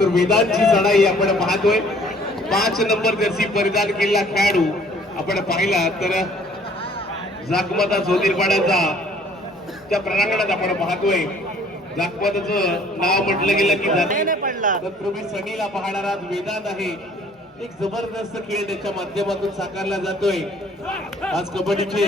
तर वेदांची चढाई आपण पाहतोय. 5 नंबर जर्सी परिधान केलेला खेळाडू आपण पाहिला तर जाकमता ज्योतिर्पाड्याचा त्या प्रणांगणात आपण पाहतोय. जाकमताचं नाव म्हटलं गेलं की तर तुम्ही सनीला पाहणारा वेदांत आहे. एक जबरदस्त खेळ त्याच्या माध्यमातून साकारला जातोय. आज कबड्डीचे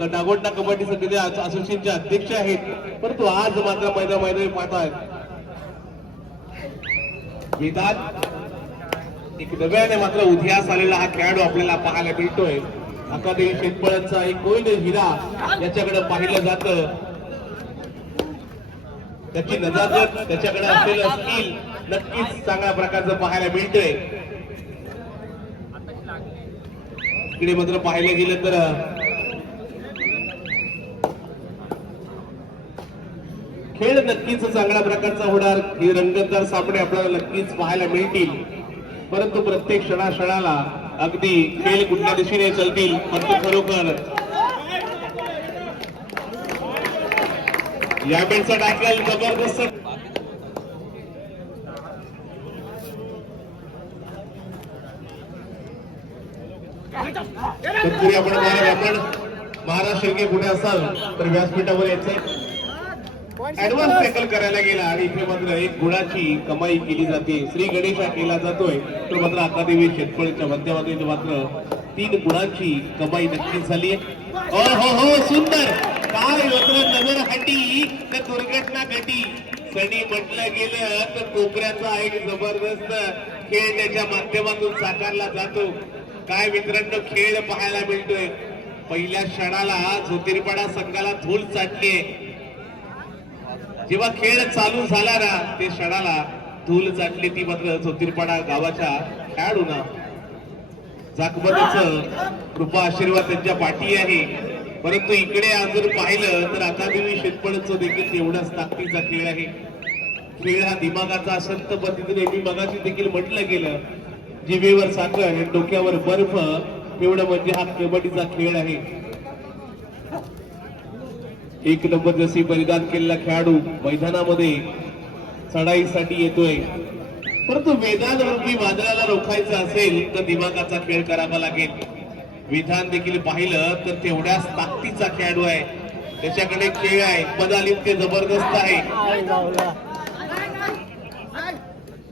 नागोंडा कबड्डी संघटने असोसिएशनचे अध्यक्ष आहेत, परंतु आज मात्र मैदानी पाहतायत वेदांत एक नव्याने मात्र उदयास आलेला हा खेळाडू आपल्याला पाहायला मिळतोय. अकादमी शेतपळांचा एक कोयन हिरा याच्याकडे पाहिलं जातं. त्याची नजाकत त्याच्याकडे असलेलं स्किल नक्कीच चांगल्या प्रकारचं पाहायला मिळतंय. इकडे मात्र पाहायला गेलं तर खेळ नक्कीच चांगल्या प्रकारचा होणार. हे रंगतदार सामने आपल्याला नक्कीच पाहायला मिळतील, परंतु प्रत्येक क्षणाला अगदी खेळ कुठल्या दिशेने चालतील मात्र खरोखर या बेटचा टॅकल जबरदस्त. तत्पूर्वी आपण महाराष्ट्र पुढे असाल तर व्यासपीठावर यायचं. ऍडव्हान्स टॅकल करायला गेला आणि इथे मात्र एक गुणाची कमाई केली जाते. श्री गणेशा केला जातोय, तर मात्र अकादमी शेतपळीच्या माध्यमातून मात्र 3 गुणांची कमाई नक्कीच झाली. हो सुंदर काय मात्र नजर हटी तर दुर्घटना घटी. सनी म्हटलं गेलं तर कोकऱ्याचा एक जबरदस्त खेळ त्याच्या माध्यमातून साकारला जातो. काय मित्रांनो खेळ पाहायला मिळतोय. पहिल्या क्षणाला ज्योतिर्पाडा संघाला धूळ चाटली. जेव्हा खेळ चालू झाला ना ते क्षणाला धूल चाटली ती मात्र ज्योतिर्पाडा गावाच्या खेळाडूंना. जाकबतीचं कृपा आशीर्वाद त्यांच्या पाठी आहे, परंतु इकडे जर पाहिलं तर अकादमी शेतपळचं देखील तेवढाच ताकदीचा खेळ आहे. खेळ हा दिमागाचा संत पद्धतीने मी मगाशी देखील म्हटलं गेलं. जिभेवर साखर डोक्यावर बर्फ एवढं म्हणजे हा कबड्डीचा खेळ आहे. 1 नंबर जर्सी परिधान केलेला खेळाडू मैदानामध्ये चढाईसाठी येतोय, परंतु वेदांत रूपी वादळाला रोखायचं असेल तर दिमागाचा खेळ करावा लागेल. विधान देखील पाहिलं तर तेवढ्याच ताकदीचा खेळाडू आहे. त्याच्याकडे खेळ आहे, पदालिप्य जबरदस्त आहे.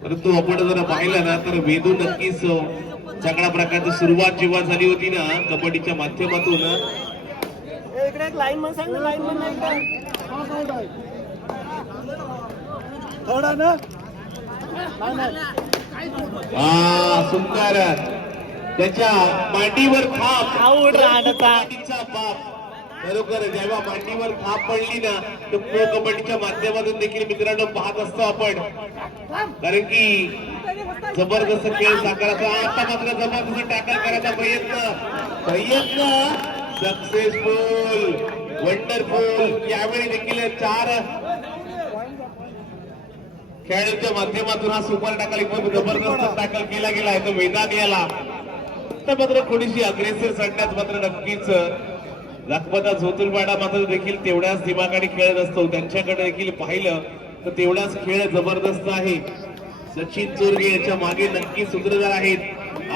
परंतु आपण जर पाहिलं ना तर वेदू नक्कीच चांगल्या प्रकारची सुरुवात जेव्हा झाली होती ना कबड्डीच्या माध्यमातून. सुंदर त्याच्या मांडीवर बाप बरोबर. जेव्हा मांडीवर थाप पडली ना तर प्रो कबड्डीच्या माध्यमातून देखील मित्रांनो पाहत असतो आपण, कारण की जबरदस्त खेळ साकाराचा. आता मात्र जबरदस्त टॅकल करायचा प्रयत्न सक्सेसफुल वंडरफुल. यावेळी देखील 4 खेळाडूंच्या माध्यमातून हा सुपर टॅकल एकदम जबरदस्त टॅकल केला गेला आहे. तो वेदांत याला तर मात्र थोडीशी अग्रेसिव्ह चढण्यात मात्र नक्कीच जाकमता ज्योतिर्पाडा मात्र देखील तेवढ्याच दिमागाने खेळत असतो. त्यांच्याकडे देखील पाहिलं तर तेवढाच खेळ जबरदस्त आहे. सचिन चोरगे याच्या मागे नक्कीच सूत्रधार आहेत.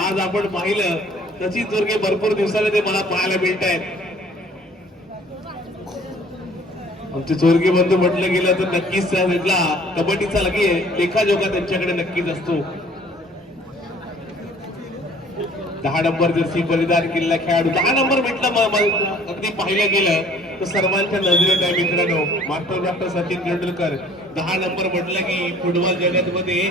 आज आपण पाहिलं सचिन चोरगे भरपूर दिवसाला ते मला पाहायला मिळत आहेत. आमचे चोरगे बंधू म्हटलं गेलं तर नक्कीच त्याला कबड्डीचा लगे लेखाजोखा त्यांच्याकडे नक्कीच असतो. 10 नंबर जर्सी परिधान केलेला खेळाडू. 10 नंबर म्हटलं अगदी पाहिलं गेलं तर सर्वांच्या नजरेत आहे मित्रांनो डॉक्टर सचिन तेंडुलकर. 10 नंबर म्हटलं की फुटबॉल जगतमध्ये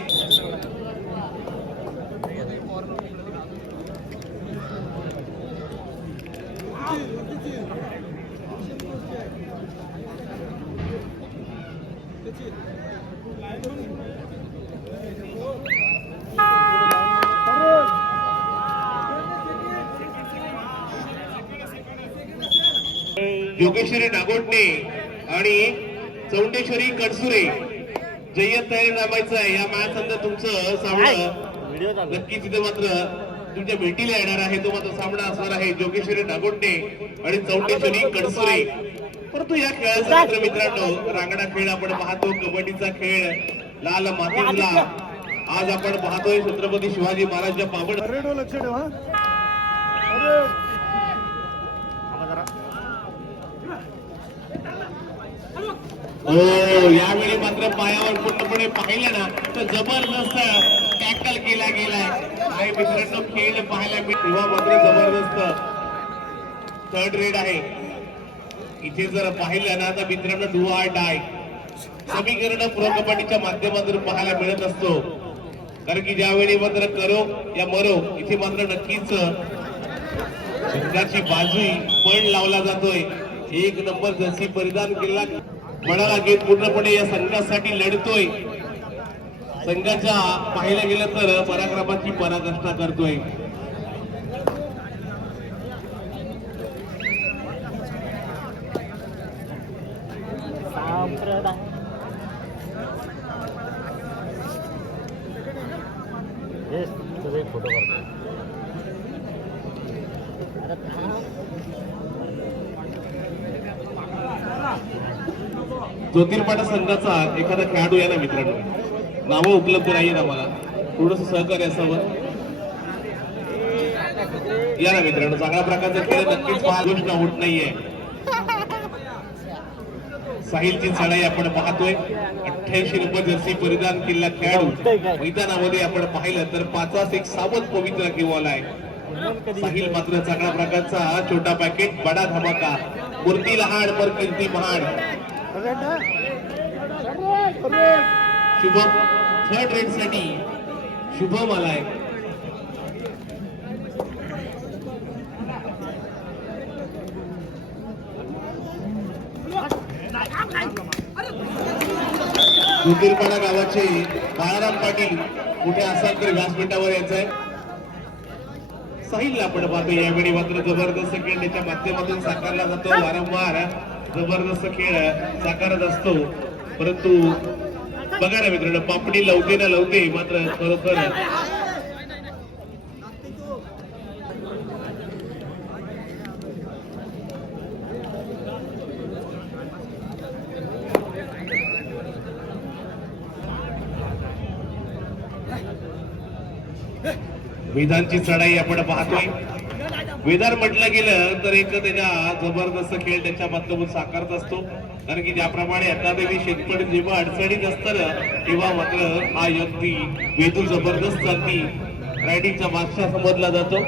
योगेश्वरी नागोंडे आणि चौंडेश्वरी कडसुरे जय्यत तयारी नामायचं आहे. या मॅच नंतर तुमचं सामना नक्की तिथे मात्र तुमच्या भेटीला येणार आहे. तो मात्र सामना असणार आहे योगेश्वरी नागोंडे आणि चौंडेश्वरी कडसुरे. परंतु या खेळाचा तर मित्रांनो रांगडा खेळ आपण पाहतो, कबड्डीचा खेळ, लाल मातीला आज आपण पाहतोय छत्रपती शिवाजी महाराजांच्या पाबड. लक्ष ठेवा. हो, यावेळी मात्र पायावर पूर्णपणे पाहिलं ना तर जबरदस्त टॅकल केला गेलाय. आणि मित्रांनो खेळ पाहायला तेव्हा मात्र जबरदस्त थर्ड रेड आहे. इथे जर पाहिलं ना तर मित्रांनो डू ऑर डाय समीकरण प्रो कबड्डीच्या माध्यमातून पाहायला मिळत असतो. कारण की ज्यावेळी मात्र करो या मरो इथे मात्र नक्कीच संघाची बाजू पण लावला जातोय. एक नंबर जर्सी परिधान केला म्हणाला की पूर्णपणे या संघासाठी लढतोय. संघाच्या पाहायला गेलं तर पराक्रमाची पराकाष्ठा करतोय. फोटो ज्योतिर्पाटा संघाचा एखादा खेळाडू या ना मित्रांनो, नावं उपलब्ध नाहीये ना, मला थोडस सहकार्य असावं. या ना मित्रांनो, चांगल्या प्रकारचा खेळ नक्कीच फार गोष्ट होत नाहीये. साहिलची चढाई आपण पाहतोय. 88 नंबर जर्सी परिधान केलेला खेळाडू मैदानामध्ये आपण पाहिलं तर 5 एक सावध पवित्र किंवा आहे. साहिल मात्र चांगल्या प्रकारचा छोटा पॅकेट बडा धमाका, मूर्ती लहाड पर कीर्ती महाड. शुभम थर्ड रेड साठी शुभम आलाय. ज्योतिर्पाडा गावाचे बाळाराम पाटील कुठे असाल तर व्यासपीठावर यायचंय. साहिलला आपण पाहतो यावेळी मात्र जबरदस्त खेळ त्याच्या माध्यमातून साकारला जातो. वारंवार जबरदस्त खेळ साकारत असतो. परंतु बघा ना मित्रांनो, पापडी लवते ना लवते मात्र खरोखर वेदांची चढाई आपण पाहतोय. वेदार म्हटलं गेलं तर एक त्याच्या जबरदस्त खेळ त्याच्या माध्यमातून साकारत असतो. कारण की ज्याप्रमाणे अकादमी शेतकरी जेव्हा अडचणीत असतं तेव्हा मात्र हा अगदी वेदू जबरदस्त अगदी रायडिंगचा बादशाह समजला जातो.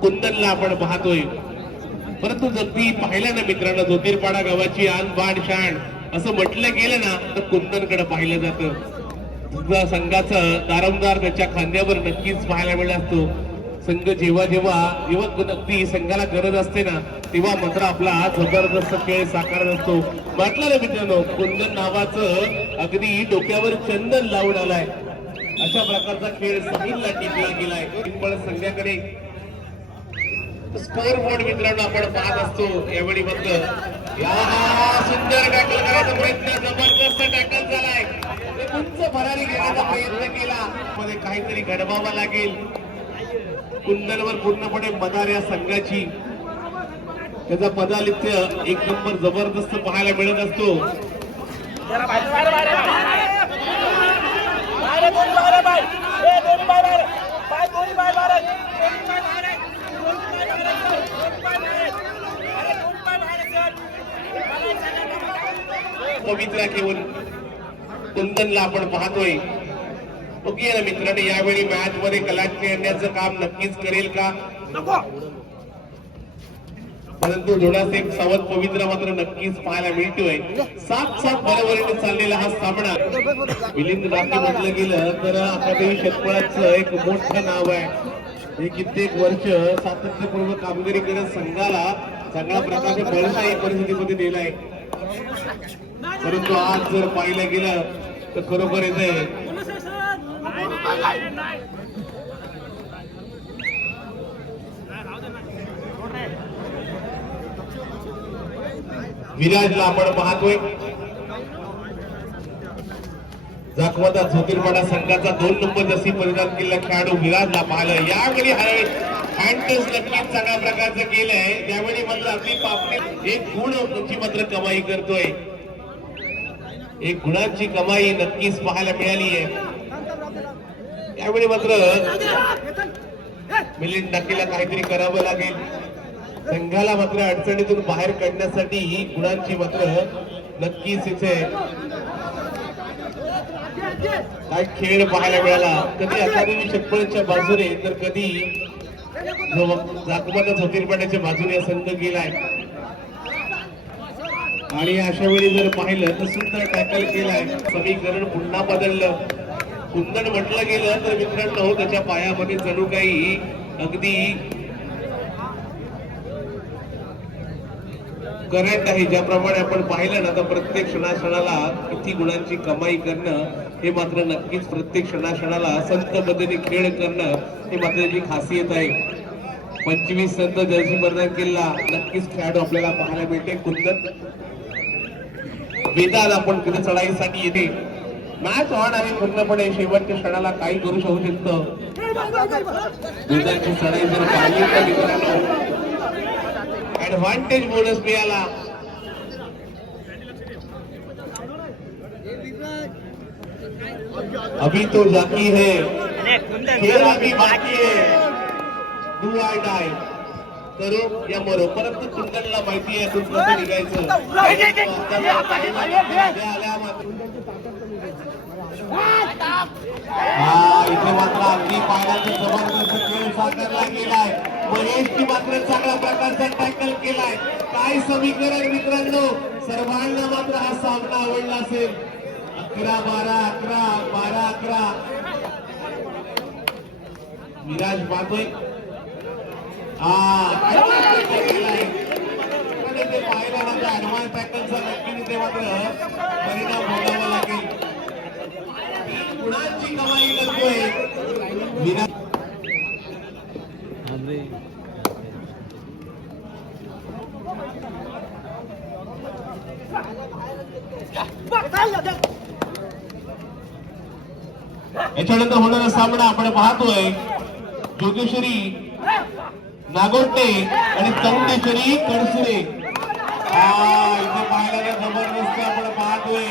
कुंदनला आपण पाहतोय. परंतु जगदी पाहिलं ना मित्रांनो, ज्योतिर्पाडा गावाची आन बाण शाण असं म्हटलं गेलं ना तर कुंदनकडे पाहिलं जातं. संघाचं दारमदार त्याच्या खांद्यावर नक्कीच पाहायला मिळत असतो. संघ जेव्हा अगदी संघाला गरज असते ना तेव्हा मात्र आपला जबरदस्त खेळ साकारत असतो. म्हटलं ना मित्रांनो, कुंदन नावाचं अगदी डोक्यावर चंदन लावून आलाय. अशा प्रकारचा खेळ साहिलला टिकला गेलाय. पण संघाकडे स्कोर बोर्ड मित्रांनो आपण पाहत असतो. यावेळी मात्र या सुंदर टॅकल करायचा प्रयत्न, जबरदस्त टॅकल झालाय. उंच भरारी घेण्याचा प्रयत्न केला, मध्ये काहीतरी घडवावा लागेल. कुंदनवर पूर्णपणे मदार या संघाची त्याचा पदालित्य एक नंबर जबरदस्त पाहायला मिळत असतो. पवित्रा केवळ कुंदनला आपण पाहतोय. ओके ना मित्रांनो, यावेळी मॅच मध्ये कलाटणी आणण्याचं काम नक्कीच करेल का? परंतु थोडासा एक सावध पवित्रा मात्र नक्कीच पाहायला मिळतोय. 7-7 बरोबरीने चाललेला हा सामना. मिलिंद राठी म्हटलं गेलं तर अकादमी शेतकऱ्याचं एक मोठं नाव आहे. हे कित्येक वर्ष सातत्यपूर्व कामगिरी करत संघाला चांगल्या प्रकारे बळशाही परिस्थितीमध्ये नेलाय. परंतु आज जर पाहिलं गेलं तर खरोखर येते विराजला आपण पाहतोय. जाखवता ज्योतिर्पाडा संघाचा 2 नंबर जर्सी परिधान केलेला खेळाडू विराजला पाहिलं. यावेळी हँडटच नक्कीच चांगल्या प्रकारचं केलंय. त्यावेळी मात्र अगदी पापणी एक गुणाची मात्र कमाई करतोय. एक गुणांची कमाई नक्कीच पाहायला मिळाली आहे. यावेळी मात्र मिलिंद टाकीला काहीतरी करावं लागेल. संघाला मात्र अडचणीतून बाहेर काढण्यासाठी ही गुणांची मात्र नक्कीच इथे काय खेळ पाहायला मिळाला. कधी अकादमी चप्पलच्या बाजूने तर कधी जाकुमाता ज्योतिर्पाड्याच्या बाजूने संघ गेलाय. आणि अशा वेळी जर पाहिलं तर सुंदर टॅकल केलाय. समीकरण पुन्हा बदललं. कुंदन म्हटलं गेलं तर मित्रांनो त्याच्या पायामध्ये जणू काही अगदी करंट आहे. ज्याप्रमाणे आपण पाहिलं ना तर प्रत्येक क्षणाक्षणाला किती गुणांची कमाई करणं हे मात्र नक्कीच प्रत्येक क्षणाक्षणाला संत पद्धतीने खेळ करणं हे मात्र त्याची खासियत आहे. 25 संत जर्सी प्रदान केला नक्कीच खेळाडू आपल्याला पाहायला मिळते. कुंदन वेदात आपण तिथे चढाईसाठी येते. मॅच ऑन आहे पूर्णपणे. शेवटच्या क्षणाला काही करू शकतं. वेदाची चढाई जर पाहिली तर मित्रांनो ऍडव्हान्टेज बोनस मिळाला. अभी तो जाती है खेळ अभी बाकी है. डू आय डाय करो या मरो. परंतु कुंदनला माहिती आहे तू कसं निघायचं. इथे मात्र अगदी पायऱ्याचा जबरदस्त खेळ साकारला गेलाय. महेशची मात्र चांगल्या प्रकारचा टॅकल केलाय. काय समीकरण मित्रांनो. सर्वांना मात्र हा सामना आवडला असेल. 11-12 11-12 विराज पाहतोय. ते पाहिल्यानंतर ऍडव्हान्स टॅकलचा नक्कीच ते मात्र परिणाम भोगावा लागेल. गुणांची कमाई करतोय विराज. याच्यानंतर होणारा सामना आपण पाहतोय जोगेश्वरी नागोटे आणि चौंडेश्वरी कडसुरे. इथे पाहायला जबरदस्त आपण पाहतोय.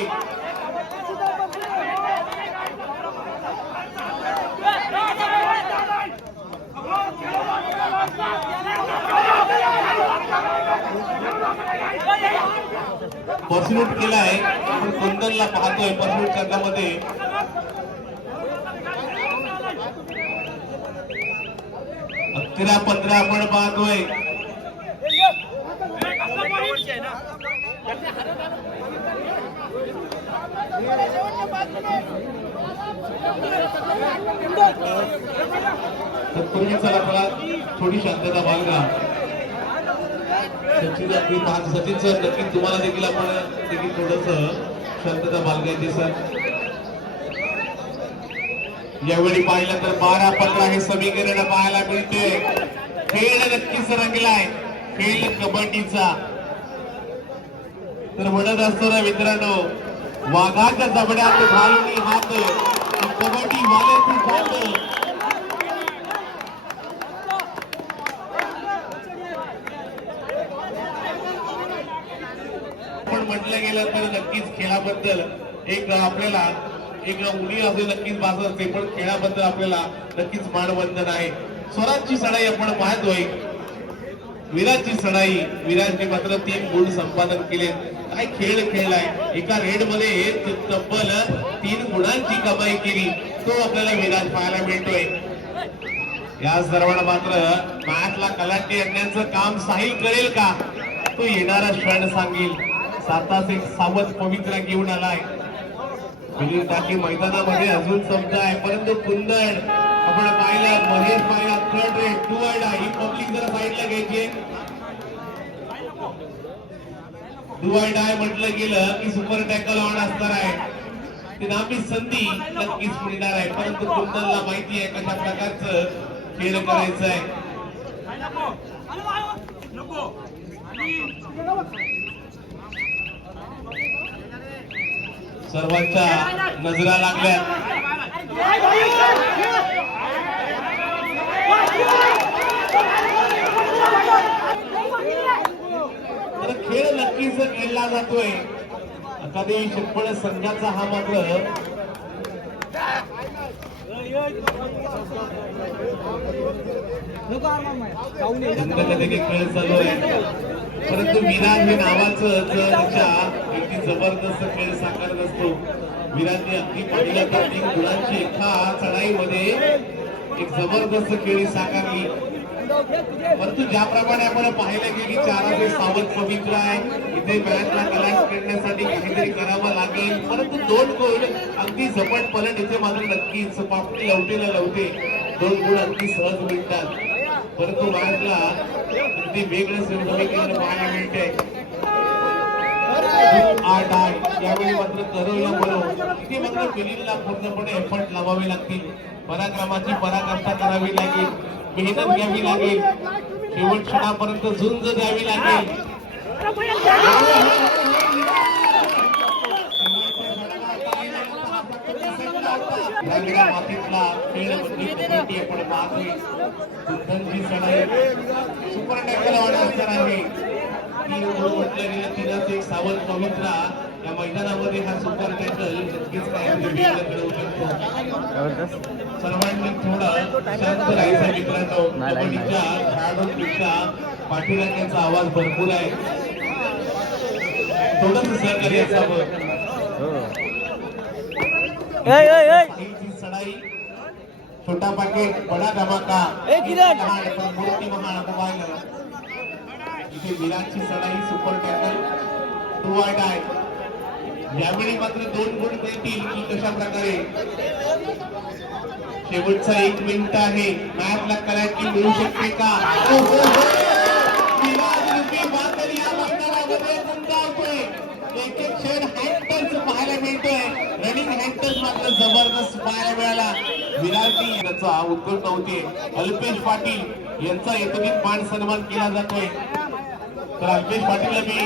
पर्सनूट केलाय. आपण कुंदनला पाहतोय पर्सनूट संघामध्ये. 11-15 आपण पाहतोय. तत्पूर्वी चला थोडी शांतता बाळगा. सचिन सर नक्की तुम्हाला देखील आपण देखील थोडस शांतता बाळगायची सर. यावेळी पाहिलं तर 12-15 हे समीकरण पाहायला मिळते. खेळ नक्कीच रंगलाय. खेळ कबड्डीचा. तर म्हणत असतो ना मित्रांनो वाघाच्या जबड्यात घालून हात कबड्डी वाले तू खात. पण म्हटलं गेलं तर नक्कीच खेळाबद्दल एक आपल्याला एक उडी असे नक्कीच बाजू असते. पण खेळाबद्दल आपल्याला नक्कीच मानवंदन आहे. स्वराजची चढाई आपण पाहतोय. विराजची चढाई. विराजने मात्र 3 गुण संपादन केले. काय खेळ खेळलाय. एका रेड मध्ये तब्बल 3 गुणांची कमाई केली. तो आपल्याला विराज पाहायला मिळतोय. या सर्वांना मात्र मॅचला कलाटी आणण्याचं काम साहिल करेल का तो येणारा क्षण सांगेल. सातास एक सावध पवित्रा घेऊन आलाय. टाकी मैदानामध्ये अजून समजा आहे. परंतु कुंदन आपण पाहिलं महेश पाहिला थर्ड रेट 2 ही पब्लिक जरा साईडला घ्यायची. 2 म्हटलं गेलं की सुपर टॅकल ऑन असणार आहे. ती नामी संधी नक्कीच मिळणार आहे. परंतु कुंदनला माहिती आहे कशा प्रकारचं खेळ करायचं आहे. सर्वांच्या नजरा लागल्या. तर खेळ नक्कीच खेळला जातोय एखादी शिपळ संघाचा हा मात्र खेळ चालू आहे. परंतु विराट हे नावाचं जर अगदी जबरदस्त खेळ साकारत असतो. विराटने अगदी पाहिलं तर 3 गुणांची एका चढाईमध्ये एक जबरदस्त खेळी साकारली. परंतु ज्याप्रमाणे आपण पाहिलं की 4 सावध पवित्र आहे, इथे मॅचला कलाश खेळण्यासाठी काहीतरी करावं लागेल. परंतु 2 गुण अगदी झपट पलट इथे मात्र नक्कीच पापटी लवटेला लवटे 2 गुण अगदी सहज मिळतात. परंतु मॅचला अगदी वेगळं समीकरण पाहायला मिळते. 8 आहे यावेळी मात्र करूया म्हणून इथे मात्र फिलिंगला पूर्णपणे एफर्ट लावावे लागतील. पराक्रमाची पराकाष्ठा करावी लागेल, मेहनत घ्यावी लागेल, शेवट क्षणापर्यंत झुंज द्यावी लागेल. मातीतला खेळ म्हणजे आपण पाहतोय बुद्धांची चढाई सुपर टॅकल असणार आहे. म्हटलं गेलं तिलाच एक सावध पवित्रा या मैदानामध्ये हा सुपर टॅकल नक्कीच काहीतरी घडवू शकतो. सर्वांनी थोडं शांत राहायचं मित्रांनो. कबड्डीच्या खेळाडूंपेक्षा पाठीराख्याचा आवाज भरपूर आहे, थोडंसं सहकार्य असावं. चढाई छोटा पाकिट बडा धमाका मूर्ती महान इथे विराटची चढाई सुपर टॅकल 2 आहे. यावेळी मात्र 2 गुण देतील की कशा प्रकारे. शेवटचा 1 मिनिट आहे. मॅचला कलाची मिळू शकते का. एक क्षण हँडटच पाहायला मिळतोय. रनिंग हँडटच मात्र जबरदस्त पाहायला मिळाला. विराटी याचा उत्कृष्ट होते. अल्पेश पाटील यांचा यथोचित मान सन्मान केला जातोय. तर अल्पेश पाटीलला मी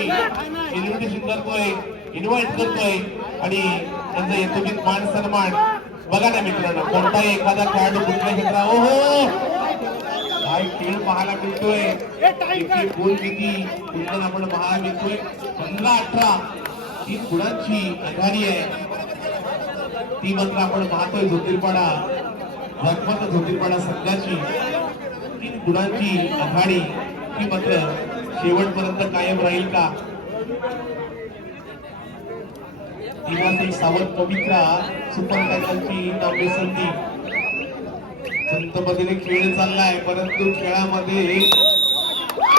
इन्व्हिटेशन करतोय, इन्व्हाइट करतोय आणि त्यांचा यथोचित मान सन्मान. बघा ना मित्रांनो, कोणताही एखादा खेळाडू कुठल्या क्षेत्रात ओहो काय खेळ पाहायला मिळतोय. इतके गोल किती कुठून आपण पाहायला मिळतोय. 15-18 ही गुणांची आघाडी आहे. ती मात्र आपण पाहतोय ज्योतिर्पाडा झगमग ज्योतिर्पाडा संघाची 3 गुणांची आघाडी ही मात्र शेवटपर्यंत कायम राहील का. एक सावध पवित्रा सुपर टॅकलची नववी संधी संत पद्धतीने खेळ चाललाय. परंतु खेळामध्ये